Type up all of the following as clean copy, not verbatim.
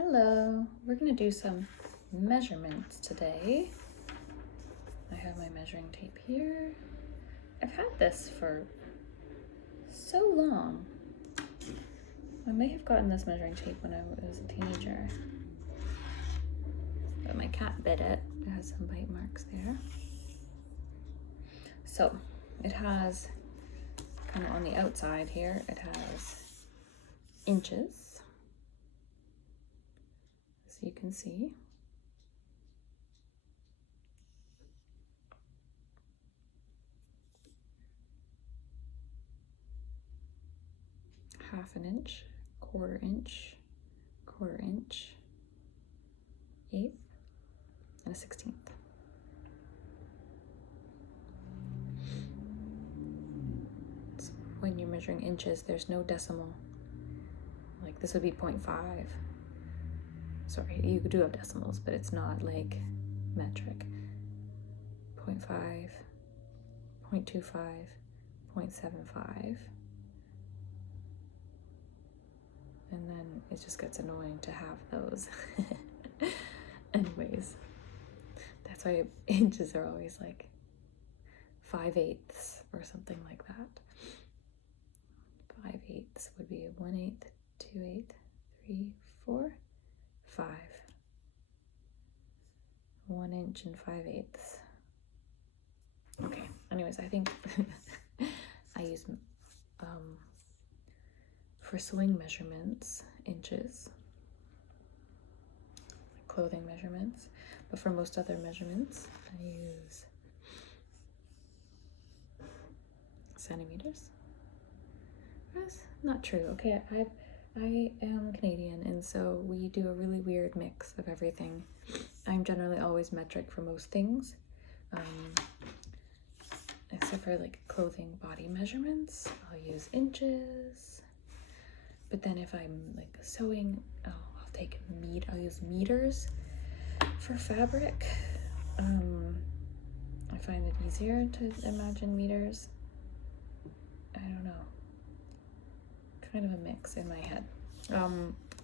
Hello, we're gonna do some measurements today. I have my measuring tape here. I've had this for so long. I may have gotten this measuring tape when I was a teenager, but my cat bit it. It has some bite marks there. So it has, kind of on the outside here, it has inches. So you can see. Half an inch, quarter inch, eighth, and a 16th. So when you're measuring inches, there's no decimal. Like this would be 0.5. Sorry, you do have decimals, but it's not like metric. 0.5, 0.25, 0.75. And then it just gets annoying to have those. Anyways, that's why inches are always like 5/8 or something like that. 5/8 would be 1/8, 2/8, 3, 4, 5. 1 inch and 5/8. Okay, anyways, I think I use for sewing measurements, inches, clothing measurements, but for most other measurements, I use centimeters. That's not true. Okay, I am Canadian, and so we do a really weird mix of everything. I'm generally always metric for most things, except for like clothing body measurements. I'll use inches. But then if I'm like sewing, I'll use meters for fabric. I find it easier to imagine meters. I don't know. Kind of a mix in my head.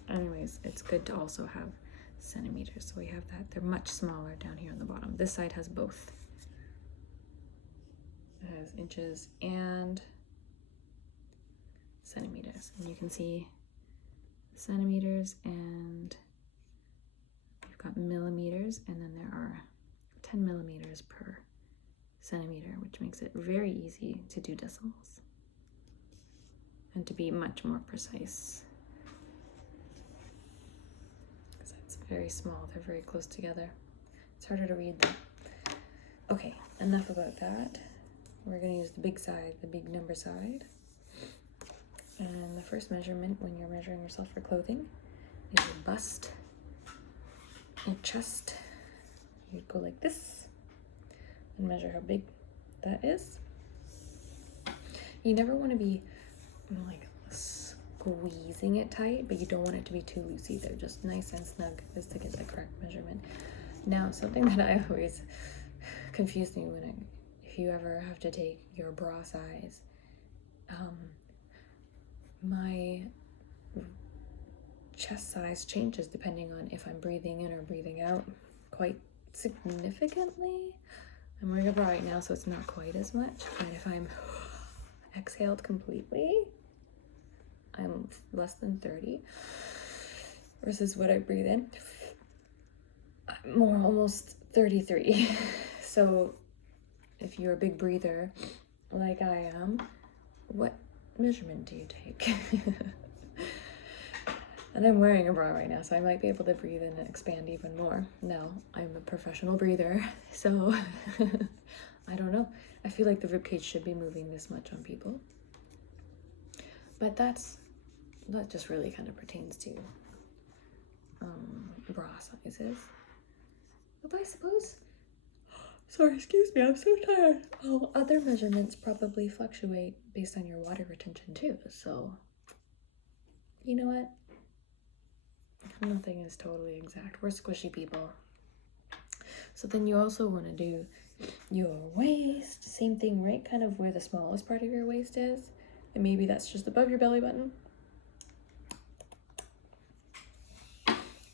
Anyways, it's good to also have centimeters. So we have that. They're much smaller down here on the bottom. This side has both. It has inches and centimeters, and you can see centimeters, and we've got millimeters, and then there are 10 millimeters per centimeter, which makes it very easy to do decimals and to be much more precise, because it's very small. They're very close together. It's harder to read them. Okay, enough about that. We're going to use the big side, the big number side. And the first measurement when you're measuring yourself for clothing is your bust, your chest. You'd go like this and measure how big that is. You never want to be like squeezing it tight, but you don't want it to be too loose either. Just nice and snug is to get the correct measurement. Now, something that I always confused me if you ever have to take your bra size, my chest size changes depending on if I'm breathing in or breathing out quite significantly. I'm wearing a bra right now, so it's not quite as much, but if I'm exhaled completely, I'm less than 30 versus what I breathe in, I'm almost 33. So if you're a big breather like I am, what measurement do you take? And I'm wearing a bra right now, so I might be able to breathe in and expand even more. Now, I'm a professional breather, so I don't know. I feel like the ribcage should be moving this much on people. But that just really kind of pertains to bra sizes. Although I suppose, sorry, excuse me, I'm so tired. Oh, other measurements probably fluctuate based on your water retention too, so you know what? Nothing is totally exact. We're squishy people. So then you also want to do your waist. Same thing, right? Kind of where the smallest part of your waist is. And maybe that's just above your belly button.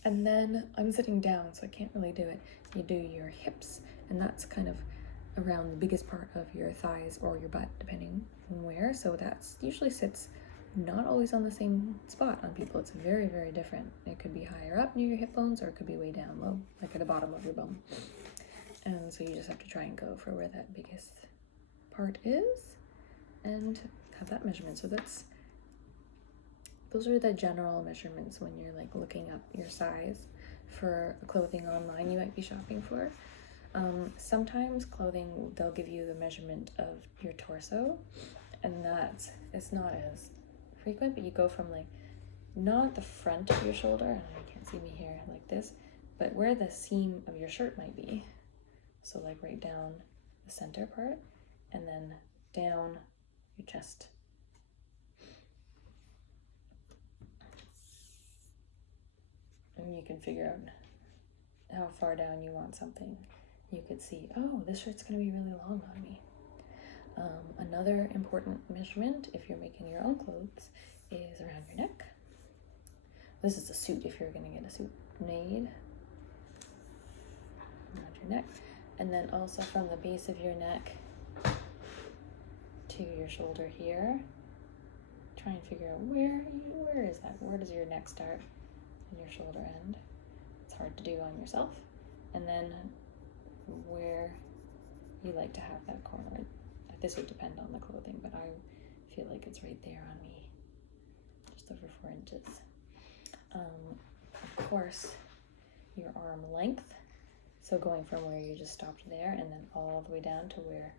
And then I'm sitting down, so I can't really do it. You do your hips, and that's kind of around the biggest part of your thighs or your butt, depending on where. So that's usually sits not always on the same spot on people. It's very, very different. It could be higher up near your hip bones, or it could be way down low, like at the bottom of your bum. And so you just have to try and go for where that biggest part is and have that measurement. So those are the general measurements when you're like looking up your size for clothing online you might be shopping for. Sometimes clothing, they'll give you the measurement of your torso, and it's not as frequent, but you go from like not the front of your shoulder, and you can't see me here like this, but where the seam of your shirt might be. So like right down the center part, and then down your chest. And you can figure out how far down you want something. You could see, oh, this shirt's gonna be really long on me. Another important measurement, if you're making your own clothes, is around your neck. This is a suit if you're gonna get a suit made. Around your neck. And then also from the base of your neck to your shoulder here. Try and figure out where is that? Where does your neck start and your shoulder end? It's hard to do on yourself. And then where you like to have that corner. This would depend on the clothing, but I feel like it's right there on me, just over 4 inches. Of course, your arm length. So going from where you just stopped there and then all the way down to where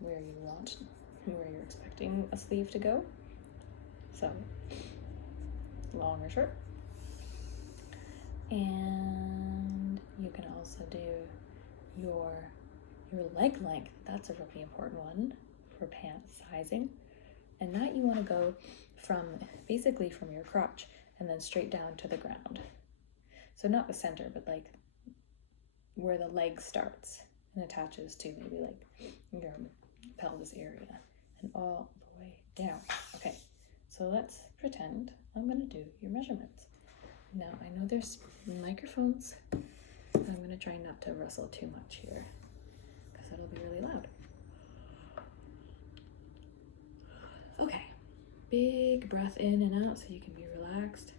you're expecting a sleeve to go. So long or short. And you can also do your leg length. That's a really important one for pants sizing. And that you want to go basically from your crotch and then straight down to the ground. So not the center, but like where the leg starts and attaches to maybe like your pelvis area and all the way down. Okay, so let's pretend I'm gonna do your measurements. Now I know there's microphones, but I'm gonna try not to rustle too much here because that'll be really loud. Okay, big breath in and out so you can be relaxed.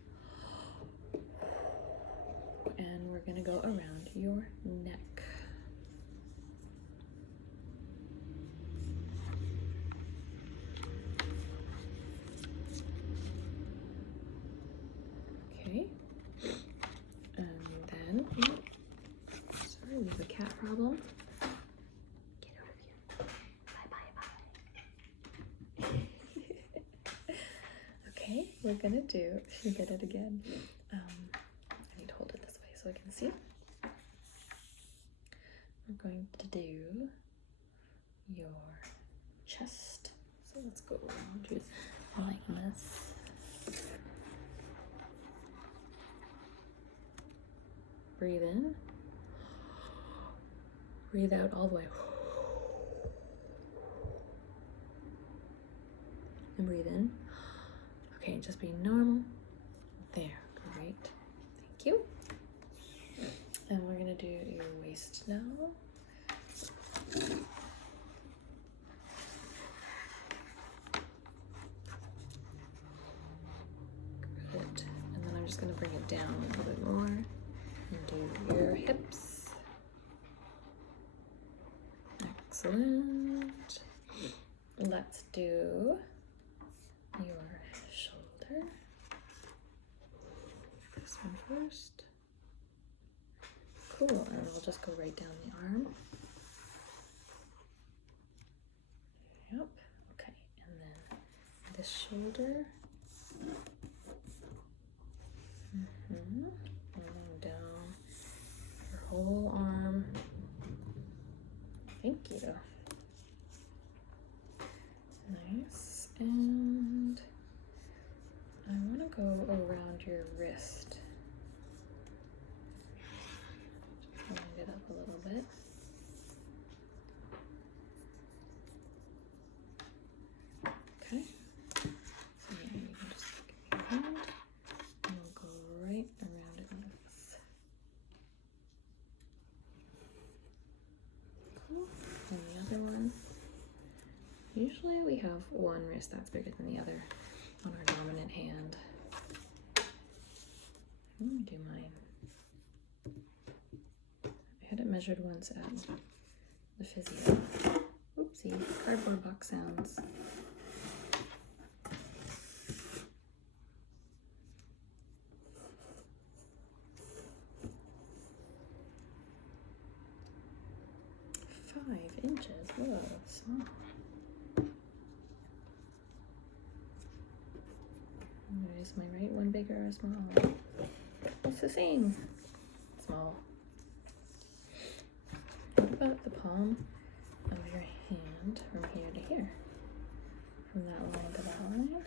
And we're gonna go around your neck. Okay, and then, sorry, we have a cat problem. Get out of here. Bye. Okay, we're gonna do, she did it again. I need to hold it this way so I can see. We're going to do your chest. So let's go around you like this. Breathe in. Breathe out all the way. And breathe in. Okay, just be normal. There, great. Thank you. And we're gonna do your waist now. Good. And then I'm just gonna bring it down a little bit more and do your hips. Excellent. Let's do your shoulder. This one first. Cool, and we'll just go right down the arm. Yep, okay, and then this shoulder. And down your whole arm. Thank you. Nice, and I want to go around your wrist. Just wind it up a little bit. Okay, so maybe you can just give me your hand and we'll go right around it have one wrist that's bigger than the other on our dominant hand. Let me do mine. I had it measured once at the physio. Oopsie, cardboard box sounds. Inches. Whoa, small. Is my right one bigger or small? It's the same. Small. What about the palm of your hand from here to here? From that line to that line?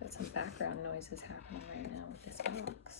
Got some background noises happening right now with this box.